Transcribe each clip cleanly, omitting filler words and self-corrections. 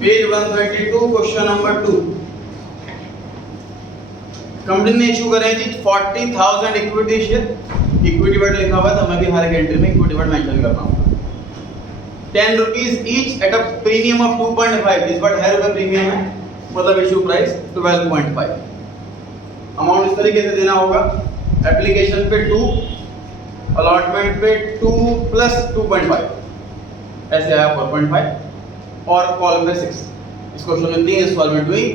Page 132 question number 2। Company ने issue करे जी 40,000 equity share. Equity word लिखा हुआ था, मैं भी हर एक एंट्री में इक्विटी वर्ड मेंशन करता हूँ। 10 rupees each at a premium of 2.5। इस बार 10 रुपए प्रीमियम है, मतलब इशू प्राइस 12.5। अमाउंट इस तरीके से देना होगा, एप्लीकेशन पे 2, अलॉटमेंट पे 2 प्लस 2.5, ऐसे आया 4.5, और कॉल पे 6। इस क्वेश्चन में 3 इंस्टॉलमेंट हुई,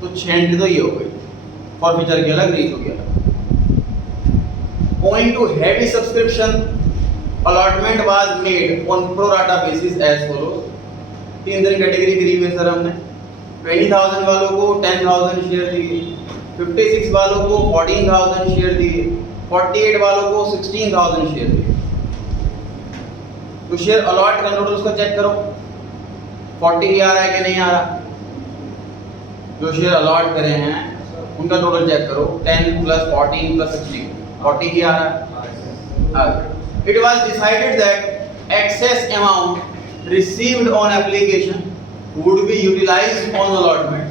तो 6 एंट्री तो ये हो गई, फॉरफीचर की अलग, रीच हो गया। Owing to heavy subscription, allotment was made on pro rata basis as follows। 3 category करी हुई है सर हमने। 20,000 वालों को 10,000 शेयर दिए, 56 वालों को 14,000 शेयर दिए, 48 वालों को 16,000 शेयर दिए। तो शेयर अलॉट करना टोटल उसका चेक करो, 40 आ रहा है कि नहीं आ रहा। जो शेयर अलॉट करे हैं उनका टोटल चेक करो, 10 प्लस 14 प्लस 16, 40 ही आ रहा है। It was decided that excess amount received on application would be utilized on allotment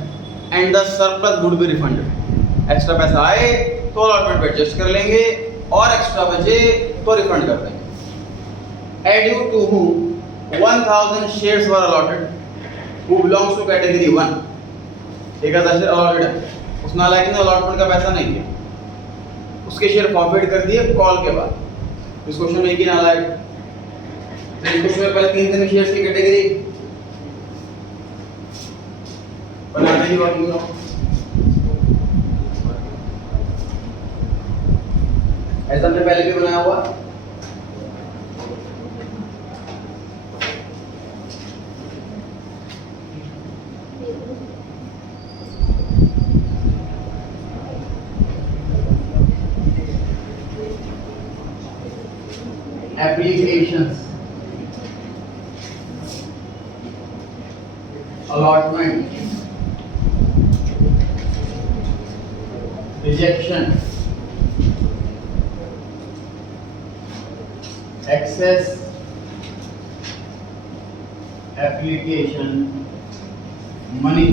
and the surplus would be refunded। Extra पैसा आए तो अलॉटमेंट पे एडजस्ट कर लेंगे, और एक्स्ट्रा बचे तो रिफंड कर देंगे। Due to whom 1,000 shares were allotted, who belongs to category 1। 1,000 share allotted है, उस नालायक ने अलॉटमेंट का पैसा नहीं दिया, उसके शेयर फॉरफिट कर दिए कॉल के बाद। इस क्वेश्चन में एक ही नालायक। इस क्वेश्चन में पहले 3 शेयर्स की कैटेगरी बनाने की बात कर रहा हूं। ऐसा हमने पहले भी बनाया हुआ। Applications, allotment, rejection, excess, application, money,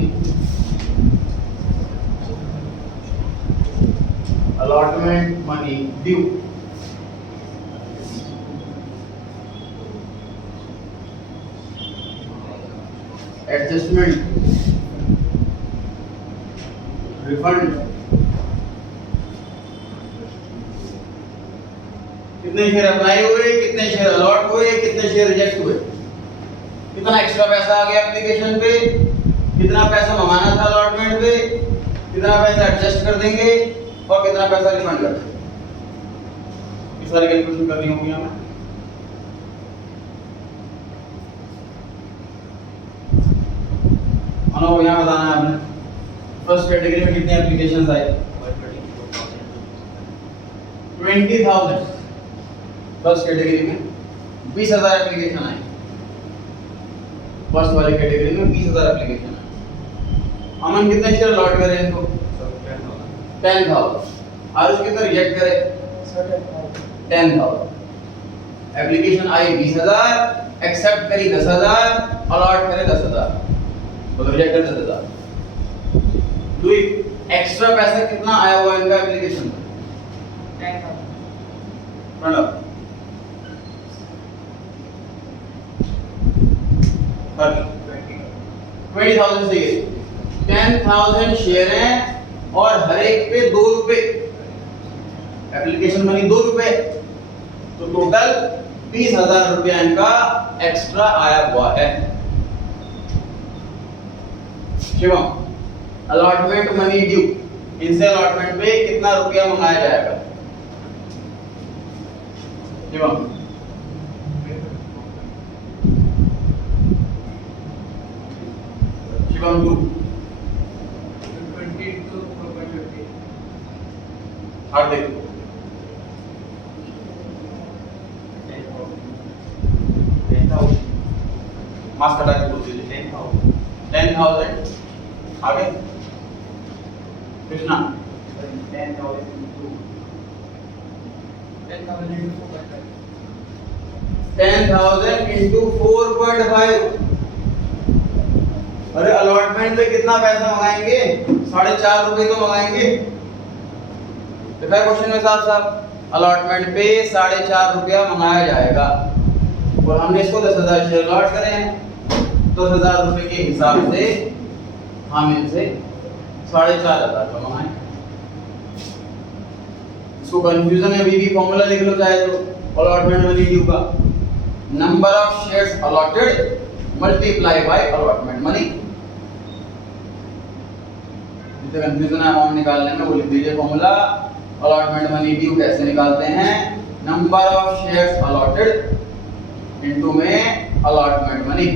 allotment money due, adjustment, refund. कितने शेयर अप्लाई हुए, कितने शेयर अलॉट हुए, कितने शेयर रिजेक्ट हुए, कितना एक्स्ट्रा पैसा आ गया एप्लीकेशन पे, कितना पैसा मंगाना था अलॉटमेंट पे, कितना पैसा एडजस्ट कर देंगे, और कितना पैसा रिफंड कर देंगे। इस सारी कैलकुलेशन करनी होगी हमें। और यहाँ बताना है आपने फर्स्ट कैटेगरी में कितने एप्लीकेशंस आए, 20,000। फर्स्ट कैटेगरी में 20,000 एप्लीकेशन आए। फर्स्ट वाली कैटेगरी में 20,000 एप्लीकेशन आए। हमने कितने शेयर अलॉट करे इनको, 10,000। और उसके अंदर रिजेक्ट करे 10,000। एप्लीकेशन आई 20,000, एक्सेप्ट करी 10,000, अलॉट करे 10,000, तो रिजेक्ट कर देता था। तो एक्स्ट्रा पैसा कितना आया हुआ इनका एप्लीकेशन में, 20,000 से 10,000 शेयर हैं और हर एक पे 2 रुपए, एप्लीकेशन मनी 2 रुपए, तो टोटल 20,000 रुपया इनका एक्स्ट्रा आया हुआ है। शिवम, अलॉटमेंट मनी ड्यू, इनसे अलॉटमेंट पे कितना रुपया मंगाया जाएगा। शिवम, शिवम 2 और देखो मास्क हटा के बोल दीजिए 10,000 आगे कृष्णा 10,000 into 4.5 अरे अलॉटमेंट पे कितना पैसा मंगाएंगे? 4.5 रुपए तो मंगाएंगे। देखा है क्वेश्चन में साफ साफ, अलॉटमेंट पे 4.5 रुपया मंगाया जाएगा और हमने इसको 10,000 शेयर अलॉट करे हैं। 10,000 रुपए के हिसाब से हम इनसे 4,500 का मंगाए। इसको कंफ्यूजन है, अभी भी फॉर्मूला लिख लो चाहे तो अलॉटमेंट मनी ड्यू का, number of shares allotted multiply by allotment money. इसे कंफ्यूजन है अमाउंट निकालने में, वो लिख दीजिए फॉर्मूला। अलॉटमेंट मनी ड्यू कैसे निकालते हैं? Number of shares allotted into में अलॉटमेंट मनी।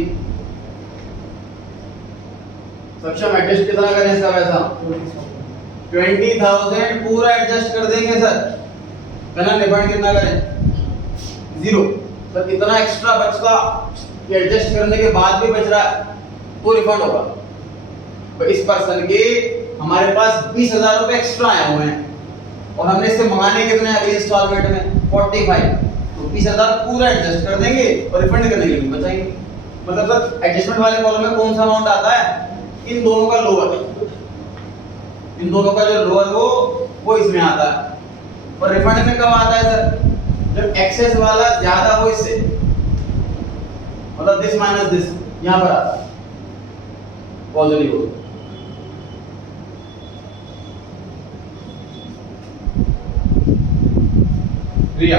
सक्षम एडजस्ट कितना करें इसका पैसा? 20,000 पूरा एडजस्ट कर देंगे सर। कहना रिफंड कितना करें? 0। सर इतना एक्स्ट्रा बचता कि एडजस्ट करने के बाद भी बच रहा है वो रिफंड होगा। तो इस पर्सन के हमारे पास 20,000 रुपए एक्स्ट्रा आए हुए हैं और हमने इससे मंगाने कितने अगले इंस्टॉलमेंट में 45। तो 20,000 पूरा एडजस्ट कर देंगे और रिफंड करने के लिए बचाएंगे। मतलब सर एडजस्टमेंट वाले कॉलम में कौन सा अमाउंट आता है? इन दोनों का लोअर, इन दोनों का जो लोअर हो वो इसमें आता है। और रिफंड में कब आता है सर? जब एक्सेस वाला ज्यादा हो इससे, मतलब दिस माइनस दिस यहां पर आता है पॉजिटिव हो। रिया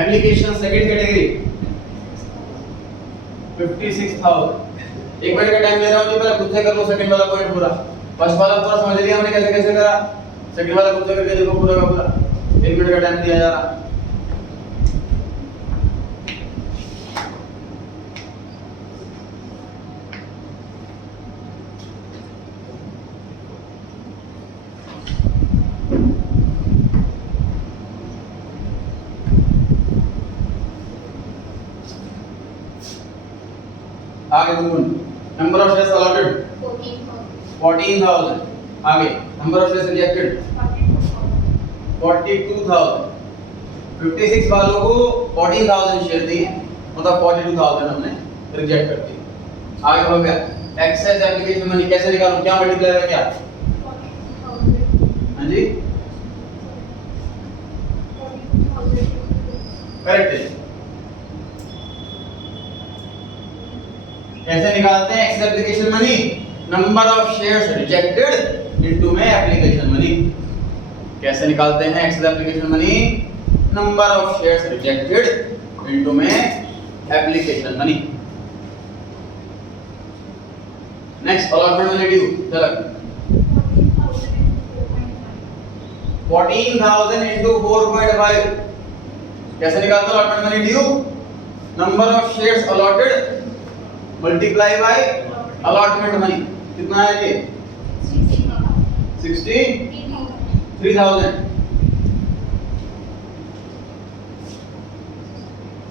एप्लीकेशन सेकंड कैटेगरी 56,000। एक मिनट का टाइम ले रहा हूं, जो पहले खुद से कर लो सेकंड वाला पॉइंट पूरा। फर्स्ट वाला पूरा समझ लिया हमने कैसे कैसे करा, सेकंड वाला खुद से करके देखो पूरा का पूरा। 1 मिनट का टाइम दिया जा रहा। आगे Doon number of shares allotted 14,000। आगे नंबर ऑफ शेयर्स रिजेक्टेड 42,000। 56 वालों को 14,000 शेयर दिए, मतलब 42,000 हमने रिजेक्ट कर दिए। आगे हो गया एक्सेस एप्लीकेशन मनी कैसे निकालूं? क्या मल्टीप्लाई है क्या? हां जी करेक्ट है। कैसे निकालते हैं excess application money? Number of shares rejected into में एप्लीकेशन मनी। कैसे निकालते हैं excess application money? Number of shares rejected into में application money. Next allotment money due. चलो 14,000 इनटू 4.5। कैसे निकालते हैं allotment money due? Number of shares allotted multiply by allotment money. कितना है ये? 63,000।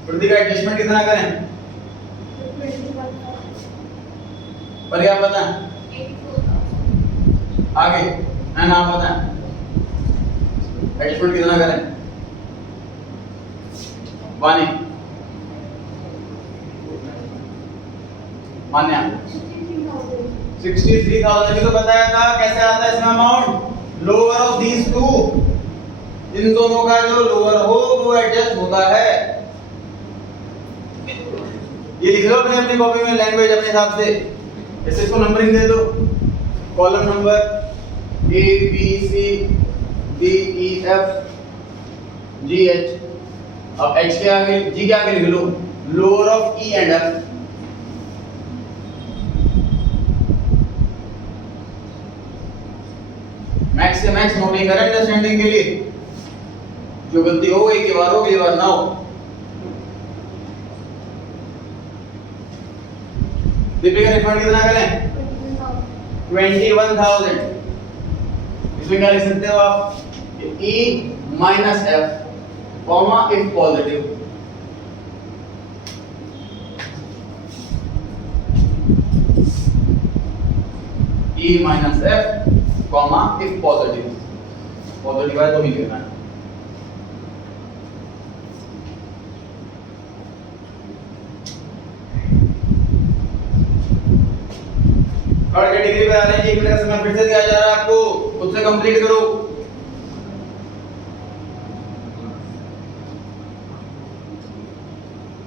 वृद्धि का एडजस्टमेंट कितना करें? पर क्या पता है? आगे है नाम पता है? एडजस्टमेंट कितना करें? वानी मान्या 63,000 भी तो बताया था। कैसे आता है इसमें amount? Lower of these two, इन दोनों का जो लोअर हो वो एडजस्ट होता है। ये लिख लो अपने अपनी कॉपी में लैंग्वेज अपने हिसाब से। ऐसे इसको नंबरिंग दे दो, column number A B C D E F G H। अब H के आगे G के आगे लिख लो lower of E and F। Max से मैक्स नोटिंग करें अंडरस्टैंडिंग के लिए। जो गलती हो एक बार हो, अगली बार ना हो। दीपिका रिफंड कितना करें? 21,000। इसमें क्या लिख सकते हो आप? E minus F comma if positive. E minus F comma if positive. Positive है तो ही लिखना है। थर्ड कैटेगरी पे आ रहे हैं, 1 मिनट का समय फिर से दिया जा रहा है आपको, खुद से कंप्लीट करो।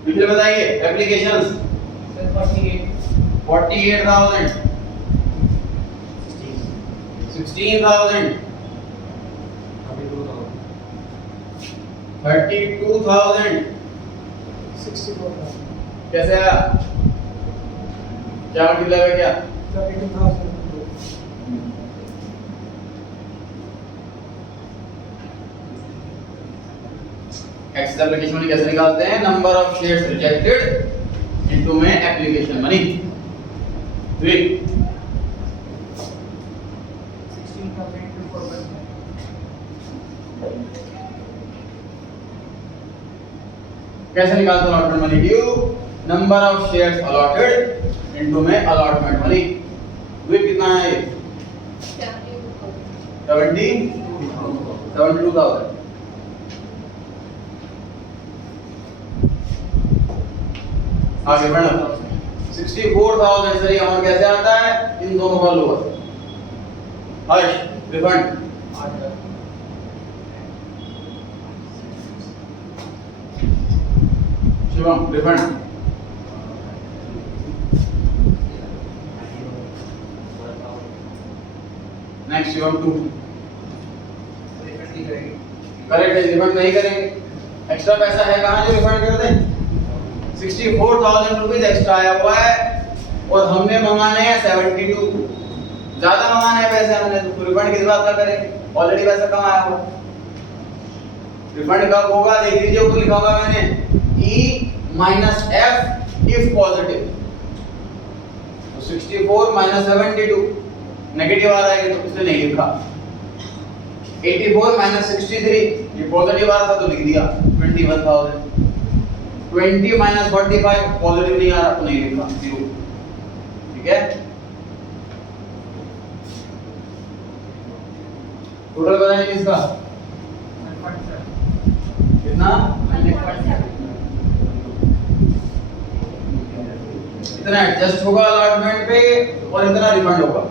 फिर बताइए एप्लीकेशंस 48,000 16,000 32,000 कैसे आया, क्या मतलब है क्या? 32,000 एक्सेस एप्लीकेशन मनी कैसे निकालते हैं? Number of shares rejected into में एप्लीकेशन मनी। कैसे निकालते हैं allotment money due? Number of shares allotted into में अलॉटमेंट मनी। वे कितना है? 72,000। आगे बढ़ना 64,000 सर, अमाउंट कैसे आता है? इन दोनों का lower. Harsh refund Shivam refund next Shivam 2 correct है, रिफंड नहीं करेंगे। एक्स्ट्रा पैसा है कहाँ जो रिफंड कर दें? 64,000 रुपीज एक्स्ट्रा आया हुआ है और हमने मंगाने हैं 72, ज्यादा मंगाने हैं पैसे हमने, तो रिफंड किस बात का करेंगे? ऑलरेडी पैसा कम आया हुआ। रिफंड कब होगा देख लीजिए, ऊपर लिखा होगा मैंने E minus F if positive, तो 64 minus 72 नेगेटिव आ रहा है तो इसलिए नहीं लिखा। 84 minus 63 ये पॉजिटिव आ रहा था तो लिख दिया 21,000। 20 minus 45 पॉजिटिव नहीं आ रहा तो नहीं लिखा 0। ठीक है, टोटल बताइए इसका कितना? इतना एडजस्ट होगा अलॉटमेंट पे और इतना रिफंड होगा।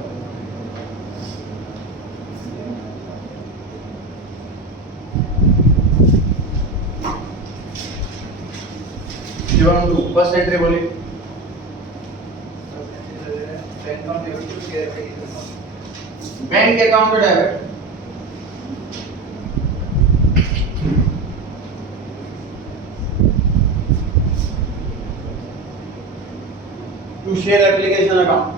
फर्स्ट एंट्री बोलिए। Bank account debit to share application account,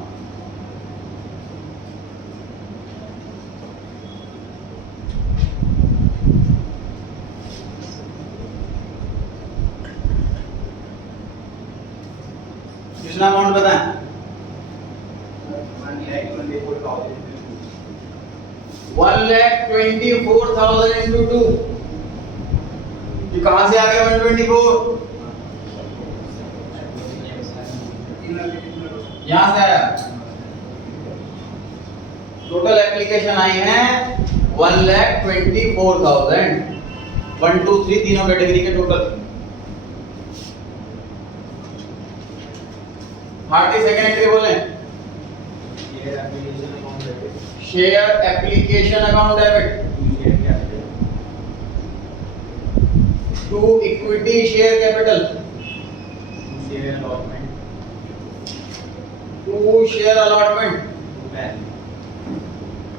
कितना अमाउंट बताएं? 1,24,000 into 2, ये कहां से आ गया 124? यहां से आया। टोटल एप्लीकेशन आई है 1,24,000, 1 2 3 तीनों कैटेगरी के टोटल। भारतीय सेकंड एंट्री बोले share application account debit to equity share capital to share allotment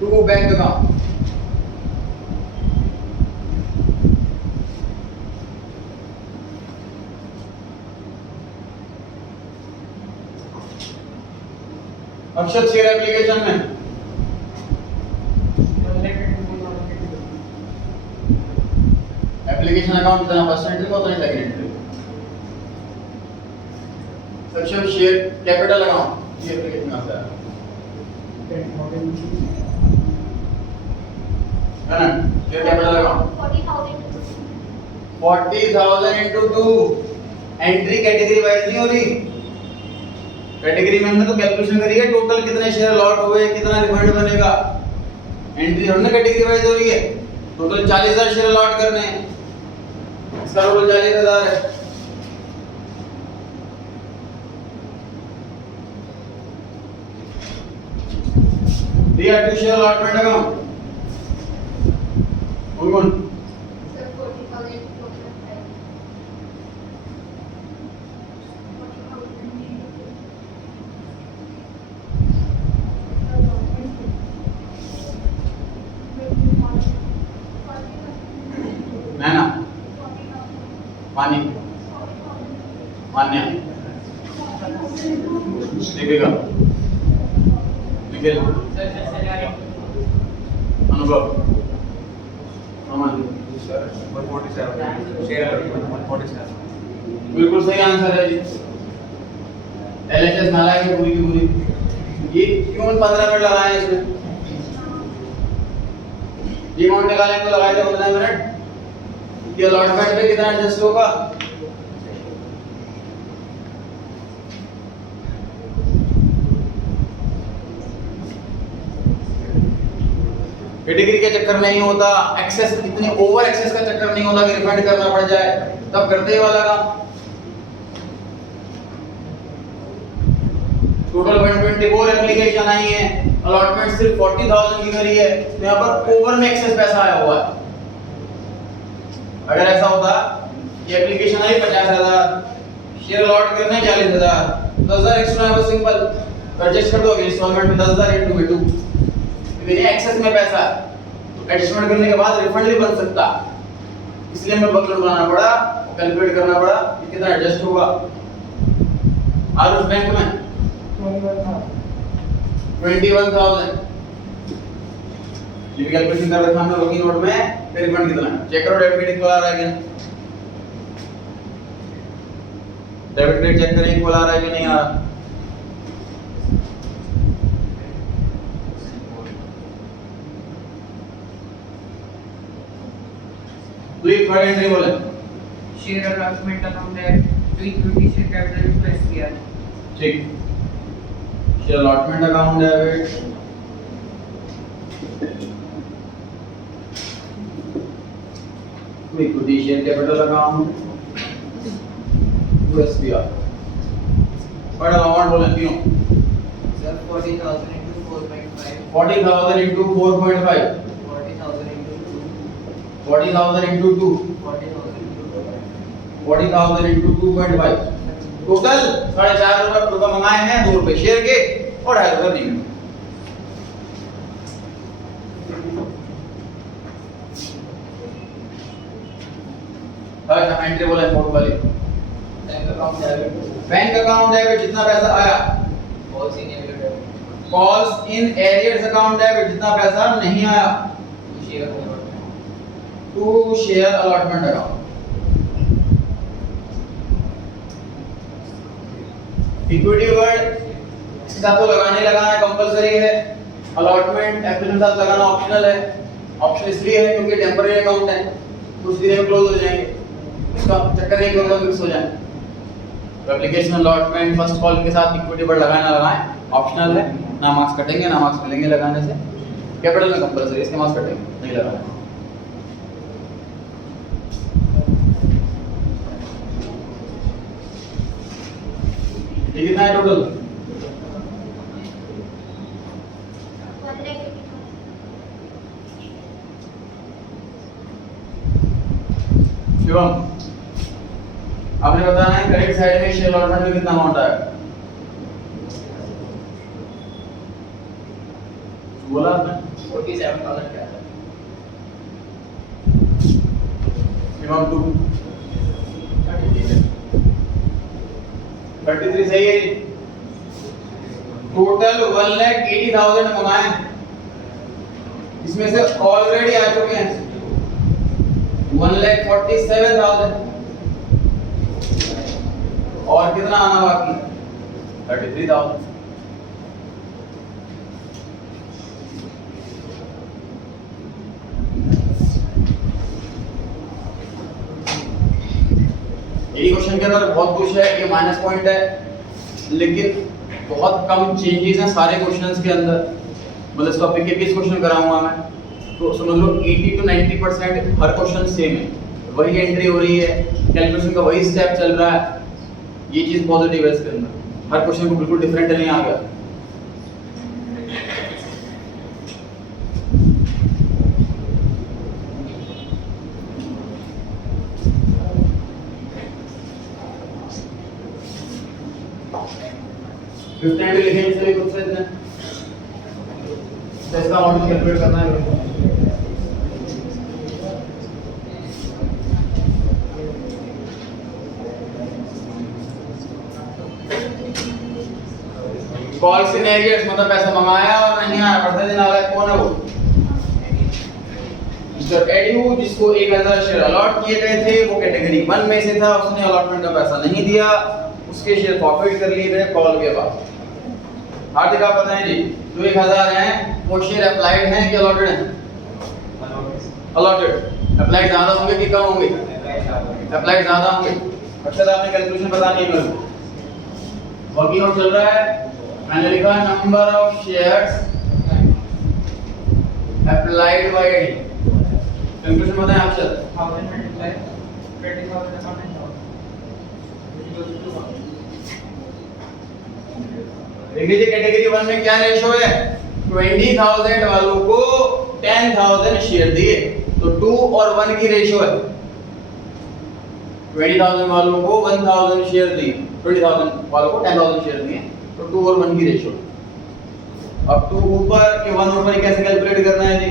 to bank account. अक्षत शेयर एप्लीकेशन में एप्लीकेशन अकाउंट कितना? फर्स्ट एंट्री को उतना सेकंड एंट्री। सक्षम शेयर कैपिटल अकाउंट ये एप्लीकेशन आता है ना, share capital account 40,000 into 2। Entry category wise नहीं हो रही, कैटेगरी में हमने तो कैलकुलेशन करी है टोटल कितने शेयर लॉट हुए, कितना रिफंड बनेगा। एंट्री हमने कैटेगरी वाइज हो रही है। टोटल 40,000 शेयर लॉट करने हैं, इसका टोटल 40,000 है। दिया टू शेयर अलॉटमेंट अकाउंट कौन Sir, 40,000 नैना पानी मान्या दीपिका निखिल अनुभव अमन बिल्कुल सही आंसर है जी। एलएचएस नालायक है पूरी की पूरी। ये क्यों 15 मिनट लगाए इसमें? ये अमाउंट निकालने को लगाए थे 15 मिनट। ये अलॉटमेंट पे कितना एडजस्ट होगा? कैटेगरी के चक्कर नहीं होता, एक्सेस इतने ओवर एक्सेस का चक्कर नहीं होता कि रिफंड करना पड़ जाए, तब करते ही वाला काम। टोटल 124 एप्लीकेशन आई है, अलॉटमेंट सिर्फ 40,000 की करी है, तो यहाँ पर ओवर में एक्सेस पैसा आया हुआ है। अगर ऐसा होता ये एप्लीकेशन आई 50,000, शेयर अलॉट करने 40,000, 10,000 एक्स्ट्रा है, बस सिंपल एडजस्ट कर दो इंस्टॉलमेंट में 10,000 इनटू में 2, लेकिन ये एक्सेस में पैसा है तो एडजस्टमेंट करने के बाद रिफंड भी बन सकता, इसलिए हमें बकलेट बनाना पड़ा, कैलकुलेट करना पड़ा कि कितना एडजस्ट होगा। और उस बैंक में 21,000 ये कैलकुलेशन कर रखा हमने वर्किंग नोट में, फिर रिफंड कितना है चेक करो। डेबिट क्रेडिट खोला रहा है कि डेबिट क्रेडिट चेक करें खोला रहा है कि नहीं आ रहा। प्लीज थर्ड एंट्री बोले। शेयर अलॉटमेंट अकाउंट है to equity share capital to SPR. ठीक, share allotment account debit equity share capital account to SPR. बड़ा अमाउंट बोले तीनों। Sir 40,000 into 4.5 40,000 into 4.5 40,000 into 2 40,000 into 2 40,000 into 2.5 total 4.5 रुपए मंगाए हैं, 2 रुपए शेयर के और 2.5 रुपए नहीं। एंट्री बोला है फोर्थ वाली। बैंक अकाउंट डेबिट जितना पैसा आया, calls in arrears account debit जितना पैसा नहीं आया, to share allotment account. Equity word इसके साथ तो लगाने लगाना कंपलसरी है, अलॉटमेंट एप्लीकेशन साथ लगाना ऑप्शनल है। ऑप्शन इसलिए है क्योंकि टेंपरेरी अकाउंट है, कुछ दिन में क्लोज हो जाएंगे, इसका चक्कर नहीं होगा फिक्स हो जाए। तो एप्लीकेशन अलॉटमेंट फर्स्ट कॉल के साथ इक्विटी वर्ड लगाए ना लगाएं ऑप्शनल है, ना मार्क्स कटेंगे ना मार्क्स मिलेंगे लगाने से। कैपिटल में कंपलसरी, इसके मार्क्स कटेंगे नहीं लगाना। ये कितना है टोटल? शिवम आपने बताना है क्रेडिट साइड में शेयर अलॉटमेंट में कितना अमाउंट आया, बोला आपने 47,000 क्या है। शिवम 2 33 सही है जी। टोटल 1,80,000 मंगाए, इसमें से ऑलरेडी आ चुके हैं 1,47,000 और कितना आना बाकी 33,000। यही क्वेश्चन के अंदर बहुत कुछ है, ये माइनस पॉइंट है लेकिन बहुत कम चेंजेस हैं सारे क्वेश्चंस के अंदर। मतलब इस टॉपिक के 20 क्वेश्चन कराऊंगा मैं, तो समझ लो 80 to 90% हर क्वेश्चन सेम है, वही एंट्री हो रही है, कैलकुलेशन का वही स्टेप चल रहा है। ये चीज पॉजिटिव है इसके अंदर, हर क्वेश्चन को बिल्कुल डिफरेंट नहीं आ गया। 15 भी लिखेंगे इसलिए खुद से इतना तो इसका अमाउंट कैलकुलेट करना है मेरे को। कॉल सिनेरियोस मतलब पैसा मंगाया और नहीं आया, पढ़ते दिन आ रहा है, कौन है वो? मिस्टर एडू, जिसको 1000 शेयर अलॉट किए गए थे, वो कैटेगरी 1 में से था, उसने अलॉटमेंट का पैसा नहीं दिया, उसके शेयर फॉरफिट कर लिए गए कॉल के बाद। हार्दिक आप बताएं जी, जो 1000 हैं वो शेयर अप्लाइड हैं कि अलॉटेड हैं? अलॉटेड। अप्लाइड ज्यादा होंगे कि कम होंगे? अप्लाइड ज्यादा होंगे। अक्षर आपने कैलकुलेशन बतानी है मेरे को। वर्किंग आउट चल रहा है, मैंने लिखा number of shares applied by एडी। कैलकुलेशन बताएं अक्षर। 1000 multiplied 20,000 upon 10,000 which equals to 1. देख लीजिए कैटेगरी 1 में क्या रेशो है, 20,000 वालों को 10,000 शेयर दिए, तो 2 और 1 की रेशो है। 20,000 वालों को 1000 शेयर दिए, 20,000 वालों को 10,000 शेयर दिए, तो 2 और 1 की रेशो। अब 2 ऊपर के 1 ऊपर कैसे कैलकुलेट करना है जी?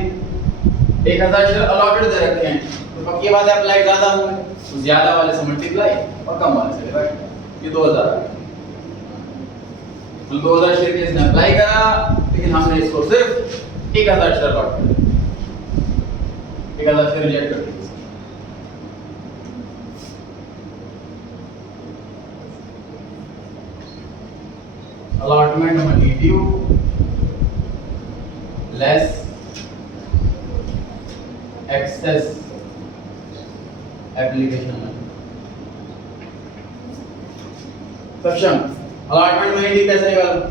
1000 शेयर अलॉटेड दे रखे हैं, तो पक्की बात है अप्लाई ज्यादा होंगे, तो ज्यादा वाले से मल्टीप्लाई और कम वाले से डिवाइड। ये 2000 है, तो 2000 शेयर के इसने अप्लाई करा, लेकिन हमने इसको सिर्फ 1000 शेयर अलॉट कर दिया, 1000 शेयर रिजेक्ट कर दिया। allotment money due less excess application money। सक्षम, allotment money due कैसे निकालूं?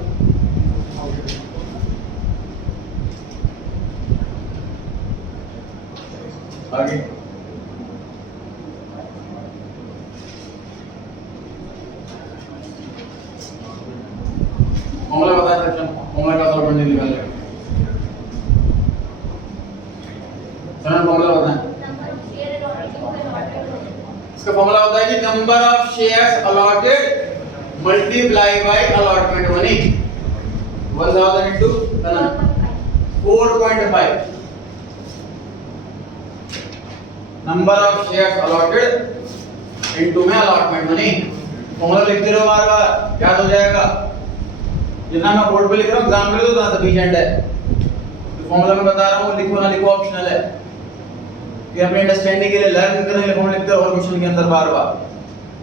आगे फॉर्मूला बताएं सक्षम, फॉर्मूला का allotment निकालें। सर फॉर्मूला बताएं। इसका फॉर्मूला होता है कि number of shares allotted multiply by allotment money. 1000 into 4.5 number of shares allotted into में अलॉटमेंट मनी। फॉर्मूला लिखते रहो बार बार, याद हो जाएगा। जितना मैं बोर्ड पे लिख रहा हूँ एग्जाम में तो उतना सफिशिएंट है। तो फॉर्मूला मैं बता रहा हूँ, लिखो ना लिखो ऑप्शनल है, कि अपने अंडरस्टैंडिंग के लिए लर्न करने के लिए फॉर्मूला लिखते रहो और क्वेश्चन के अंदर बार बार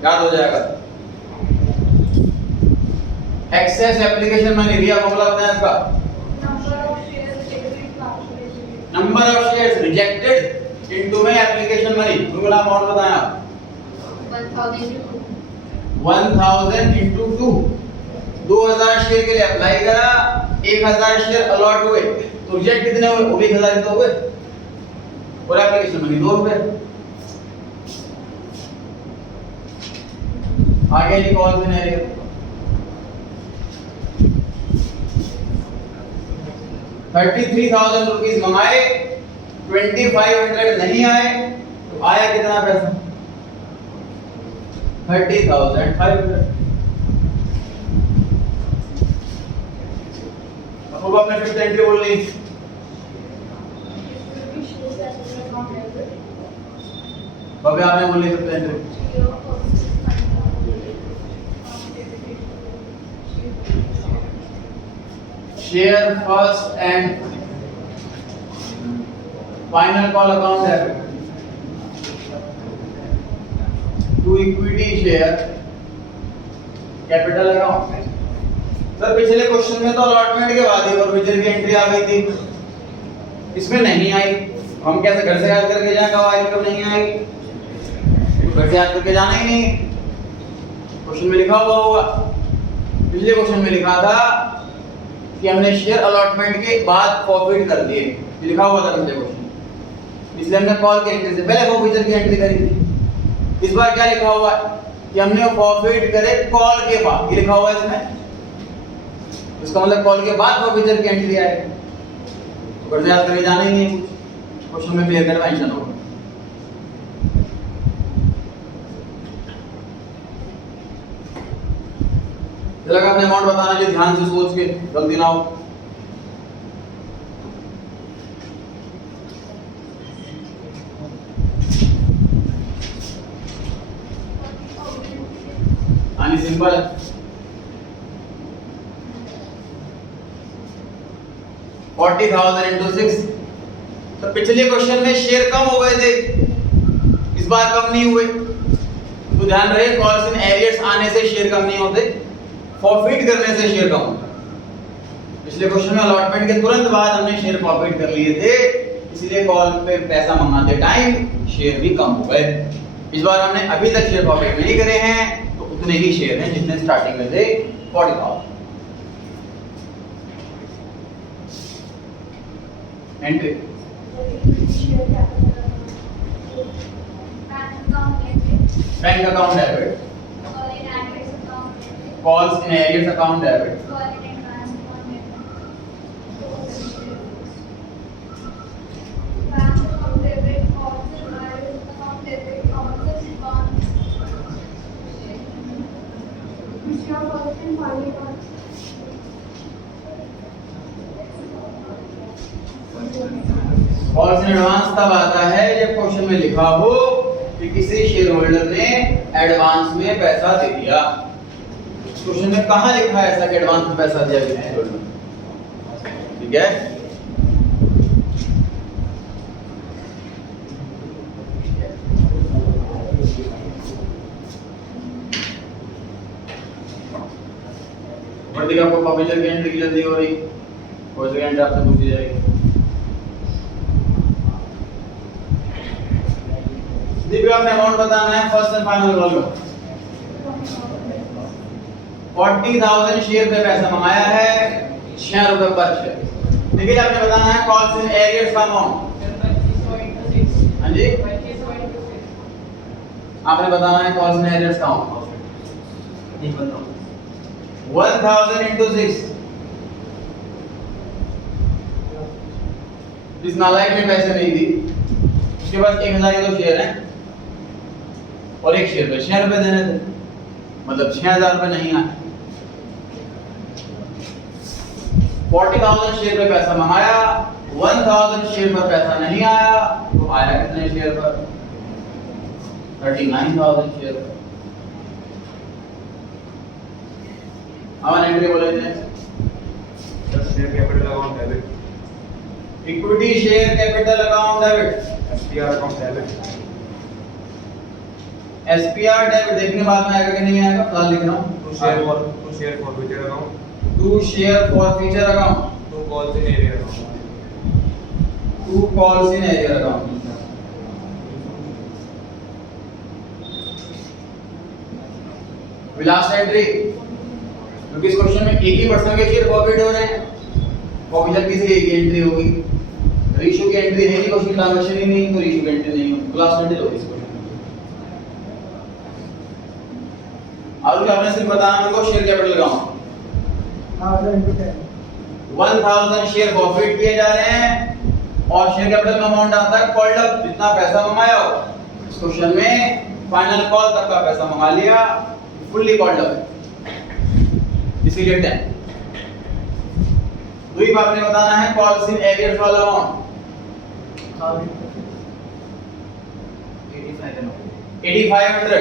याद हो जाएगा। एक्सेस एप्लीकेशन मैंने दिया, फॉर्मूला बताया इसका। Number of shares rejected into में एप्लीकेशन मनी। फॉर्मूला अमाउंट बताया 1000 into 2। 2000 शेयर के लिए अप्लाई करा, 1000 शेयर अलॉट हुए, तो रिजेक्ट कितने हुए? वो भी 1000 ही तो हुए, और एप्लीकेशन मनी 2 रुपए। आगे जी कॉल सिनेरियो 33,000 रुपीस मंगाए, 2500 नहीं आए, तो आया कितना पैसा? 30,500। अब आपने फिफ्थ एंट्री बोल ली, बाबे आपने बोल ली fifth entry. Share first and final call account है to equity share capital account. Sir पिछले क्वेश्चन में तो अलॉटमेंट के बाद ही फॉरफिचर की एंट्री आ गई थी, इसमें नहीं आई। हम कैसे घर से याद करके जाएं कब आई कब नहीं आई? घर से याद करके जाना ही नहीं, क्वेश्चन में लिखा हुआ होगा। पिछले क्वेश्चन में लिखा था कि हमने शेयर अलॉटमेंट के बाद फॉरफिट कर दिए, ये लिखा हुआ था पिछले क्वेश्चन, इसलिए हमने कॉल की एंट्री से पहले फॉरफिचर की एंट्री करी थी। इस बार क्या लिखा हुआ है कि हमने फॉरफिट करे कॉल के बाद, ये लिखा हुआ है इसमें, इसका मतलब कॉल के बाद फॉरफिचर की एंट्री आएगी। तो घर से याद करके जाना ही नहीं, कुछ क्वेश्चन में क्लियर कर मेंशन होगा। जगह अपने अमाउंट बताना जी, ध्यान से सोच के, गलती ना हो। आनी सिंपल है। $40,000 into 6। तो पिछले क्वेश्चन में शेयर कम हो गए थे, इस बार कम नहीं हुए। तो ध्यान रहे, कॉल्स इन एरियर्स आने से शेयर कम नहीं होते, फॉरफिट करने से शेयर कम होता है। पिछले क्वेश्चन में अलॉटमेंट के तुरंत बाद हमने शेयर फॉरफिट कर लिए थे, इसलिए कॉल पे पैसा मंगाते टाइम शेयर भी कम हो गए। इस बार हमने अभी तक शेयर फॉरफिट नहीं करे हैं, तो उतने ही शेयर हैं जितने स्टार्टिंग में थे, 40,000। Entry bank account debit, calls in arrears account debit, calls in advance तब आता है जब क्वेश्चन में लिखा हो कि किसी शेयर होल्डर ने एडवांस में पैसा दे दिया। क्वेश्चन में कहां लिखा है ऐसा कि एडवांस में पैसा दिया गया है? ठीक है, बढ़ती आपको पॉपुलर की एंट्री की जल्दी हो रही, कोई सी एंट्री आपसे पूछी जाएगी। देखिए आपने अमाउंट बताना है, first and final volume 40,000 share पे पैसा मंगाया है, 6 रुपए पर शेयर। देखिए आपने बताना है कॉल्स इन एरियर्स का अमाउंट। हाँ जी, आपने बताना है कॉल्स इन एरियर्स का अमाउंट 1,000 into 6। इस नालायक ने पैसे नहीं दी, उसके पास 1,000 के 2 शेयर हैं और एक शेयर पे 6 रुपए देने थे, मतलब 6,000 रुपए नहीं आए। 40,000 शेयर पे पैसा मंगाया, 1,000 शेयर पर पैसा नहीं आया, तो आया कितने शेयर पर? 39,000 शेयर पर। एंट्री बोले थे share capital account debit, equity share capital account debit, SPR account debit. SPR debit देखने बाद में आएगा कि नहीं आएगा, फिलहाल लिख रहा हूं। To share forfeiture account, to share forfeiture account, to calls in arrear account, to calls in arrear account. Last entry, क्योंकि इस क्वेश्चन में एक ही पर्सन के शेयर फॉरवर्ड हो रहे हैं, फॉर्मूला किसी एक एंट्री होगी। रेशियो की एंट्री है नहीं, क्वेश्चन ट्रांजैक्शन ही नहीं, तो रेशियो की एंट्री नहीं होगी, लास्ट एंट्री होगी इस क्वेश्चन में। और आपने सिर्फ बताना मेरे को share capital account 1,000 share forward किए जा रहे हैं और शेयर कैपिटल का अमाउंट आता है कॉल्ड अप, जितना पैसा मंगाया हो। इस क्वेश्चन में फाइनल कॉल तक का पैसा मंगा लिया, फुल्ली कॉल्ड अप, इसीलिए 10। दूसरी बात आपने बताना है कॉल्स इन एरियर्स वाला अमाउंट 8,500।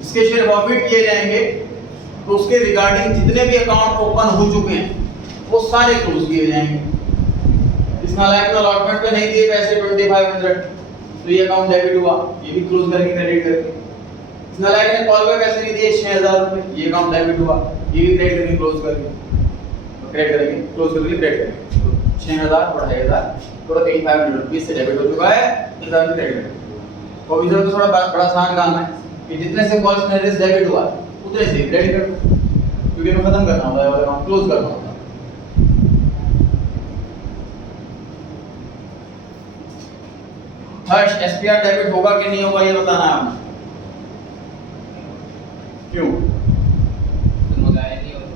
इसके शेयर फॉरवर्ड किए जाएंगे तो उसके रिगार्डिंग जितने भी अकाउंट ओपन हो चुके हैं वो सारे क्लोज किए जाएंगे। इस नालायक को अलॉटमेंट पे नहीं दिए पैसे 2,500, तो ये अकाउंट डेबिट हुआ, ये भी क्लोज करके क्रेडिट करके। इस नालायक ने कॉल पे पैसे नहीं दिए 6,000 रुपए, ये अकाउंट डेबिट हुआ, ये भी क्रेडिट करके क्लोज करके, तो क्रेडिट करेंगे, क्लोज करके क्रेडिट करेंगे। तो 6,000 और 2,500 टोटल 8,500 रुपीस से डेबिट हो चुका है, इस तरह से क्रेडिट। तो इधर तो थोड़ा बड़ा आसान काम है कि जितने से कॉल्स में डेबिट हुआ उतने से क्रेडिट कर दो, क्योंकि इनको खत्म करना होता है और अकाउंट क्लोज करना होता है। हर्ष, एसपीआर डेबिट होगा कि नहीं होगा ये बताना है आपने। क्यों? मंगाया नहीं होगा।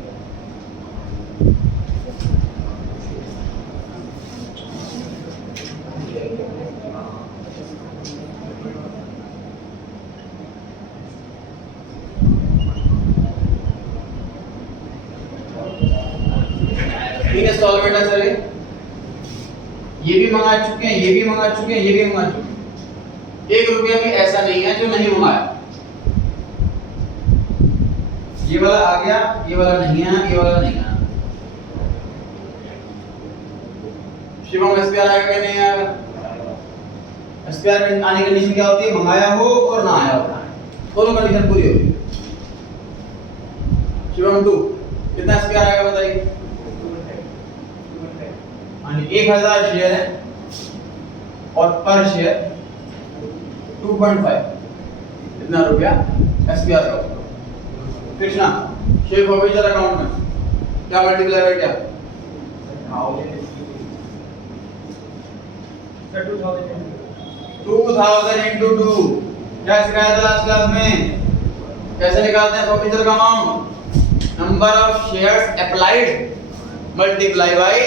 तीन इंस्टॉलमेंट है सर ये भी मंगा चुके हैं, ये भी मंगा चुके हैं, ये भी मंगा चुके हैं। 1 रुपया भी ऐसा नहीं है जो नहीं मंगाया। ये वाला आ गया, ये वाला नहीं आया, ये वाला नहीं आया। शिवम एसपीआर आएगा कि नहीं आएगा? एसपीआर आने की कंडीशन क्या होती है? मंगाया हो और ना आया हो, दोनों कंडीशन पूरी होगी। शिवम 2 कितना एसपीआर आएगा बताइए? 1000 शेयर है और पर शेयर 2.5 कितना रुपया एसपीआर का होगा। कृष्णा शेयर फॉरफीचर अकाउंट में क्या मल्टीप्लाई है क्या? सर 2000 2000 into 2 क्या सिखाया था लास्ट क्लास में? कैसे निकालते हैं फॉरफीचर का amount? Number of shares applied multiply by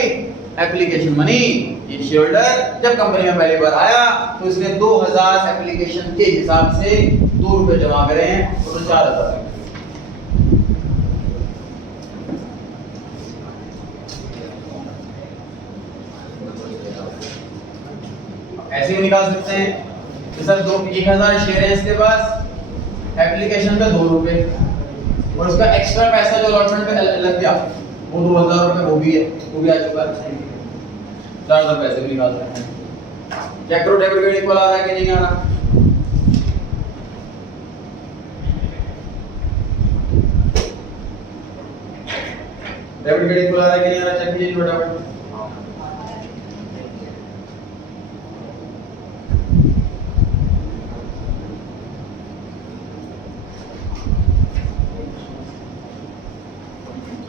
application money. ये शेयर होल्डर जब कंपनी में पहली बार आया तो इसने 2000 एप्लीकेशन के हिसाब से 2 रुपए जमा करे हैं, तो 4000। ऐसे भी निकाल सकते हैं कि सर 1000 शेयर है इसके पास, एप्लीकेशन पे 2 रुपए और उसका एक्स्ट्रा पैसा जो अलॉटमेंट पे लग गया वो 2000 रुपए वो भी है, वो भी आ चुका है। 4000 पैसे भी निकाल सकते हैं। चेक करो डेबिट क्रेडिट इक्वल आ रहा है कि नहीं आ रहा? डेबिट क्रेडिट इक्वल आ रहा है कि नहीं आ रहा? चेक कीजिए फटाफट।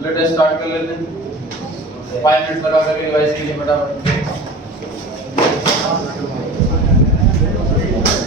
लेट अस स्टार्ट कर लेते हैं। 5 मिनट लगा करके रिवाइज कीजिए फटाफट।